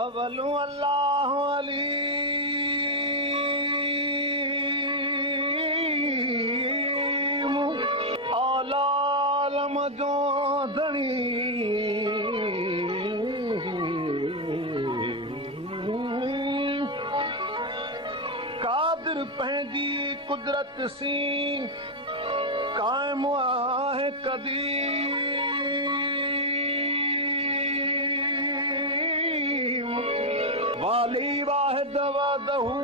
अवलु अल्लाह अली आलालम जो धणी कादिर पंहिंजी कुदरत सी कायम आहे कदीम वाली वाहिद वदहू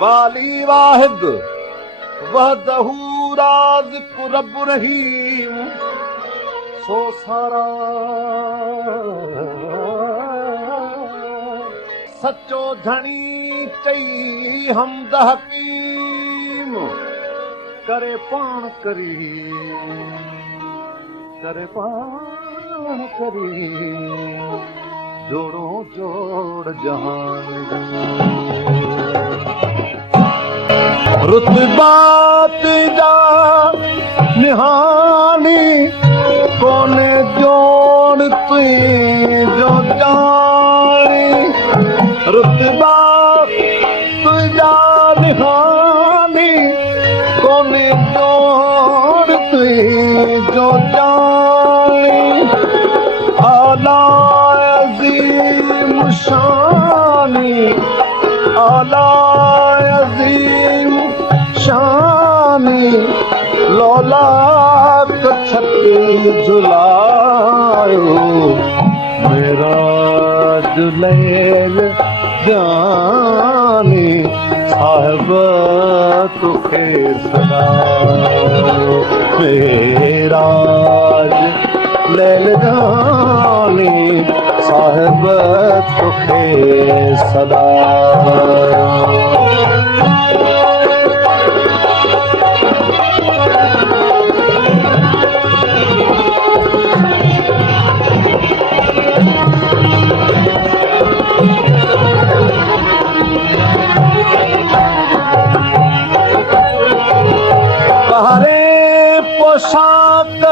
वाली वाहिद वहदहू राज़िक़ रब रहीम सो सारा सचो धणी चई हमद हकीम करे पाण करी जोड़ो जोड़ जहान रुतबात जा निहानी कोने जोड़ तुई जो जानी रुतबात तुझा निहानी कोने जोड़ तुई जो जानी आला अज़ीम शानी आला अज़ीम शानी लौलाक छती झुलायो मेरा जुलैल जानी साहिब तुखे सलायो मेरा जुलैल जानी साहिब तुखे सलायो पोशाक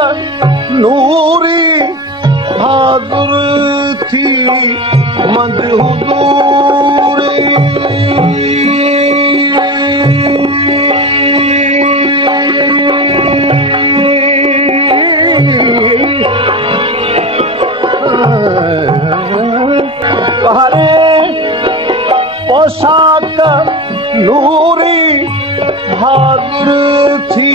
नूरी हाज़ुर थी मंद हुज़ूरी पोशाक नूरी हाज़ुर थी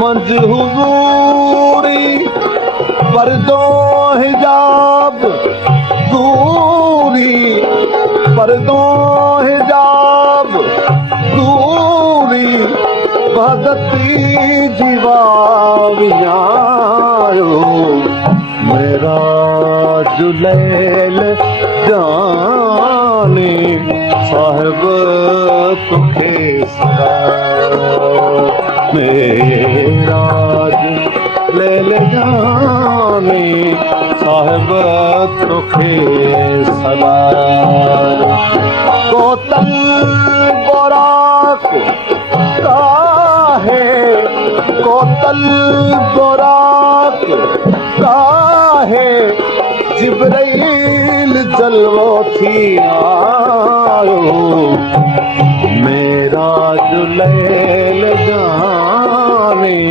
मंज हुजूरी पर्दो हिजाब दूरी पर्दो हिजाब दूरी भगती जीवावियायो मेरा जुलैल जानी साहिब तुखे सलायो मेरा जुलैल जानी साहिब तुखे सलायो कोतल बोराक काहे कोतल बोराक काहे जिब्राइल जलवो थी आयो मेरा जुलैल जानी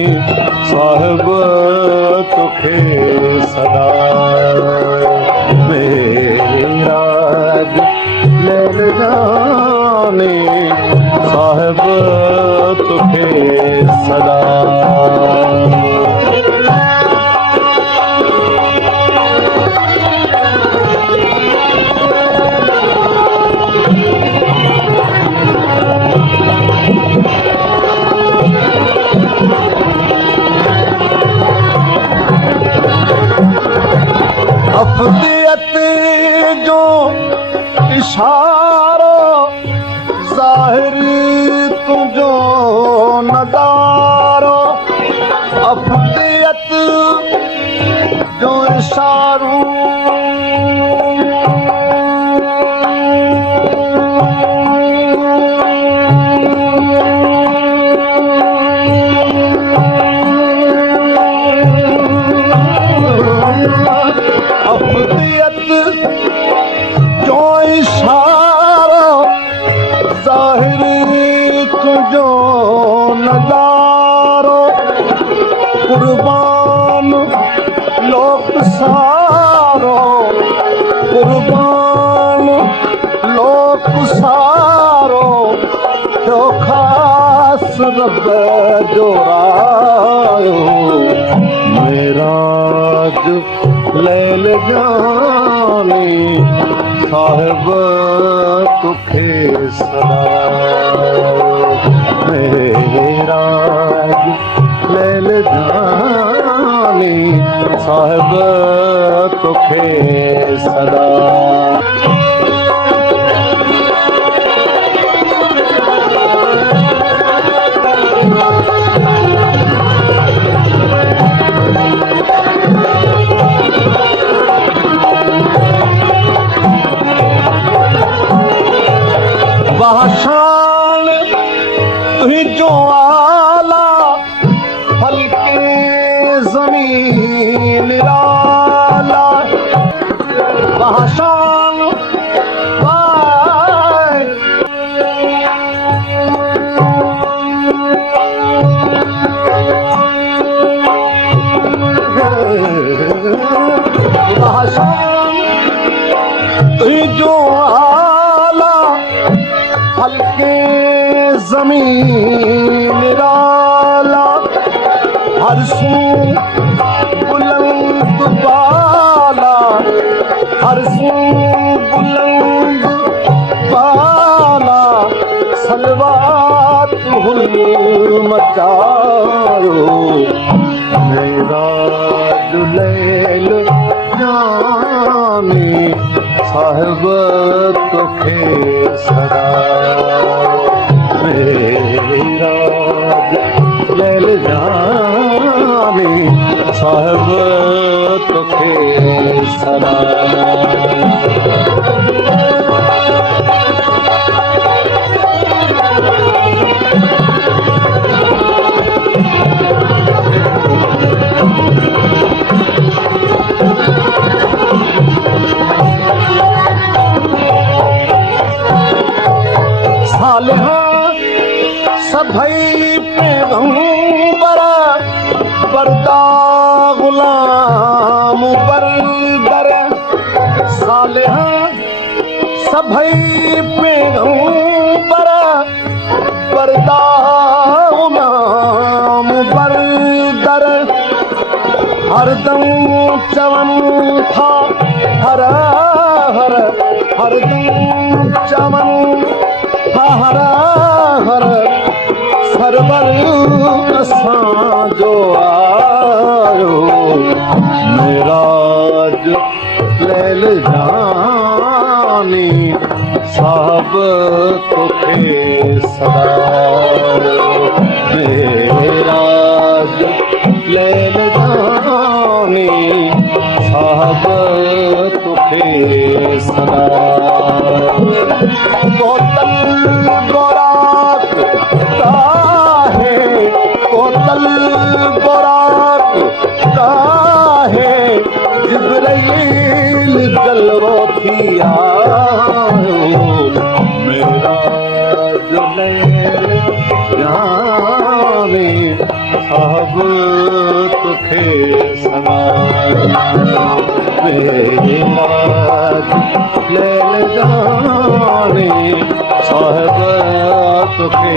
साहिब तुखे सलायो मेरा जुलैल जानी साहिब तुखे सलायो अफ़दियत जो इशारो ज़ाहिर तुझो नज़ारो अफ़दियत जो इशारो इशारो ज़ाहिर तुंहिंजो नज़ारो कुर्बान लोक सारो कुर्बान लोक सारो तो ख़ास रब जो रायो मेराज लैल जानी साहिब तुखे सदा मेराज लैल जानी साहिब तुखे सदा शान तुझो आला हल्के जमीन निराला शान तुझो आला हल्के जमीन निराला हर सू बुलंद बाला हर सू बुलंद बाला सलवात हुल मचायो मेरा जुलैल जानी साहिब तुखे सदा मेरा लैल जानी साहिब तुखे सदा सभई पैगंबर पर्दा गुलाम बरदर सालिहा सभई पैगंबर पर्दा गुलाम बरदर हरदम चवन था हर हर हरदम चवन था हर हर सरवर असां जो आयो मेराज लैल जानी साहिब तुखे सदा मेराज लैल जानी साहिब तुखे सदा बोतल गोराक बोतल गोराक काहे जिब्राइल जलवो थी आयो मेरा जुलैल जानी साहिब तुखे सदा मेरा लैल जानी साहिब तुखे